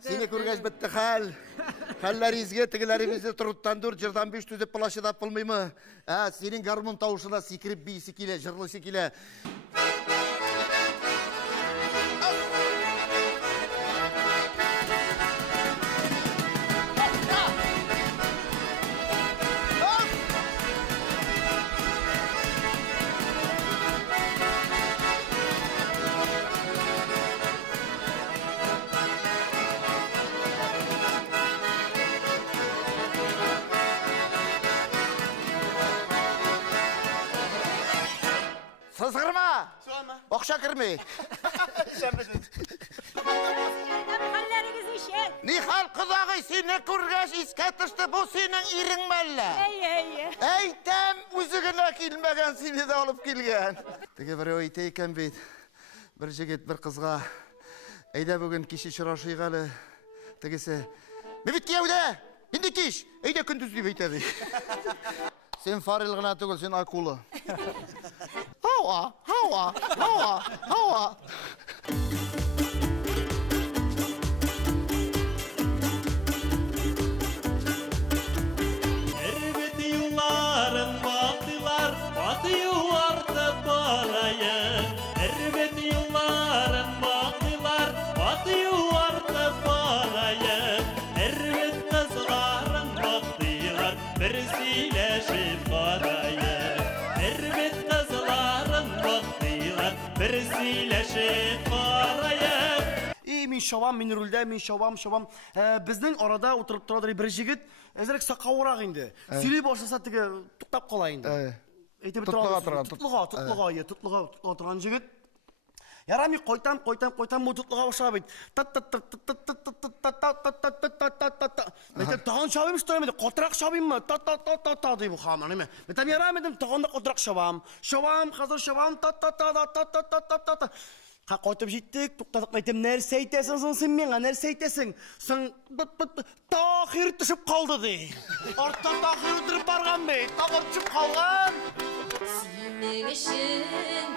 Seni көргәч бітті хәл. Хәлләрегезгә тегеләрегезне торуттандыр, җырдан 5 төзеп плашыда булмыймы? Синең гармон тавышына сикереп бийсе килә, җырлыйсы килә. Сызгырма! Акча кирмей. Нихал кызагый сине күргәч искә төште, бу синең ирең мәллә? Әйтәм, үзе генә килмәгән, сине дә алып килгән. Теге бер әйтә икән бит. Бер җегет бер кызга әйдә бүген кич очрашыйк әле. Тегесе: "Бит кияүдә, инде кич, әйдә көндез" дип әйтә. Сен фарил гына түгел, сен акула. Hawa, hawa, hawa, hawa. Erbet yılların baktılar, batıyor artık paraya. Erbet yılların baktılar, batıyor artık paraya. Erbet kızların baktılar, birisiyle şifadaya. Erbet birisiyle karaya. Min şavam, min rulda, min şavam. Bizning arada oturup turadır bir jigit, ezerek sakavuraq indi. Сөйлей башласа теге туктап кала инде. Әйтеп торган. Тутлыга отырган жигит. Ярамый койтам, бу тутлыга башлап бит. Мен тагын шабым истемеди, котырак шабыммы? Дип хаман эме. Мен ярамадым, тагын да котырак шабам. Хәзер шабам. Койтып җиттек, туктадык. Әйтем, нәрсә әйтәсең соң син миңа, нәрсә әйтәсең? Соң Тахир төшеп калды ди. Арттан Тахир үтереп барган бит. Тагып төшеп калган. Синең өчен